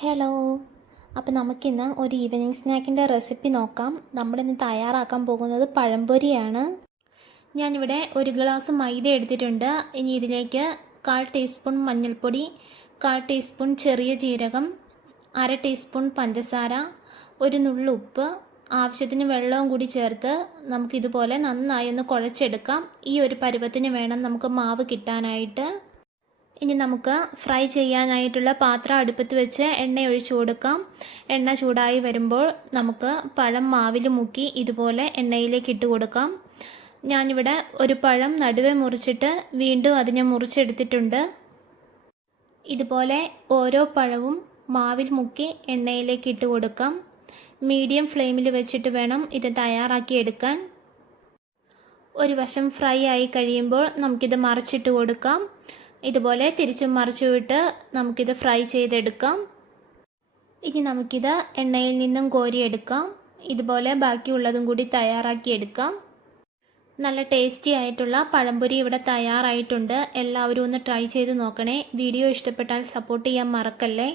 Hello. അപ്പോൾ നമുക്കിന്ന് ഒരു ഈവനിങ് സ്നാക്കിൻ്റെ റെസിപ്പി നോക്കാം. നമ്മളിന്ന് തയ്യാറാക്കാൻ പോകുന്നത് പഴംപൊരിയാണ്. ഞാനിവിടെ ഒരു ഗ്ലാസ് മൈദ എടുത്തിട്ടുണ്ട്. ഇനി ഇതിലേക്ക് 1/4 ടീസ്പൂൺ മഞ്ഞൾപ്പൊടി, 1/4 ടീസ്പൂൺ ചെറിയ ജീരകം, 1/2 ടീസ്പൂൺ പഞ്ചസാര, ഒരു നുള്ളു ഉപ്പ്, ആവശ്യത്തിന് വെള്ളവും കൂടി ചേർത്ത് നമുക്കിതുപോലെ നന്നായി ഒന്ന് കുഴച്ചെടുക്കാം. ഈ ഒരു പരുവത്തിന് വേണം നമുക്ക് മാവ് കിട്ടാനായിട്ട്. ഇനി നമുക്ക് ഫ്രൈ ചെയ്യാനായിട്ടുള്ള പാത്രം അടുപ്പത്ത് വെച്ച് എണ്ണ ഒഴിച്ചു കൊടുക്കാം. എണ്ണ ചൂടായി വരുമ്പോൾ നമുക്ക് പഴം മാവിൽ മുക്കി ഇതുപോലെ എണ്ണയിലേക്ക് ഇട്ട് കൊടുക്കാം. ഞാനിവിടെ ഒരു പഴം നടുവേ മുറിച്ചിട്ട് വീണ്ടും അതിനെ മുറിച്ചെടുത്തിട്ടുണ്ട്. ഇതുപോലെ ഓരോ പഴവും മാവിൽ മുക്കി എണ്ണയിലേക്ക് ഇട്ട് കൊടുക്കാം. മീഡിയം ഫ്ലെയിമിൽ വെച്ചിട്ട് വേണം ഇത് തയ്യാറാക്കി എടുക്കാൻ. ഒരു വശം ഫ്രൈ ആയി കഴിയുമ്പോൾ നമുക്കിത് മറിച്ചിട്ട് കൊടുക്കാം. ഇതുപോലെ തിരിച്ചും മറിച്ചുവിട്ട് നമുക്കിത് ഫ്രൈ ചെയ്തെടുക്കാം. ഇനി നമുക്കിത് എണ്ണയിൽ നിന്നും കോരിയെടുക്കാം. ഇതുപോലെ ബാക്കിയുള്ളതും കൂടി തയ്യാറാക്കി എടുക്കാം. നല്ല ടേസ്റ്റി ആയിട്ടുള്ള പഴംപൊരി ഇവിടെ തയ്യാറായിട്ടുണ്ട്. എല്ലാവരും ഒന്ന് ട്രൈ ചെയ്ത് നോക്കണേ. വീഡിയോ ഇഷ്ടപ്പെട്ടാൽ സപ്പോർട്ട് ചെയ്യാൻ മറക്കല്ലേ.